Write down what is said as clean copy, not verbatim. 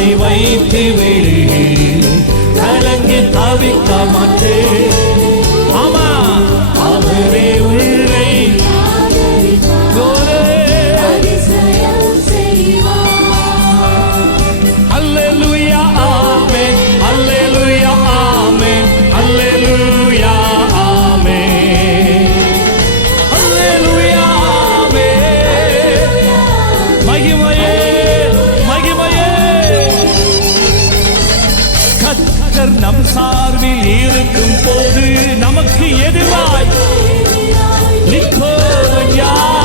ஆசை வைத்து விடு, கலங்கி தவிக்க மாட்டேன். ஆமா, அவரே உள்ளே அல்லேலூயா ஆமென், அல்லேலூயா ஆமென், அல்லேலூயா ஆமென், அல்லேலூயா ஆமென். மகிமையே மகிமையே. கர்த்தர் நம் சார்பில் இருக்கும் போது நமக்கு எதிராய் நிற்பவன் யார்?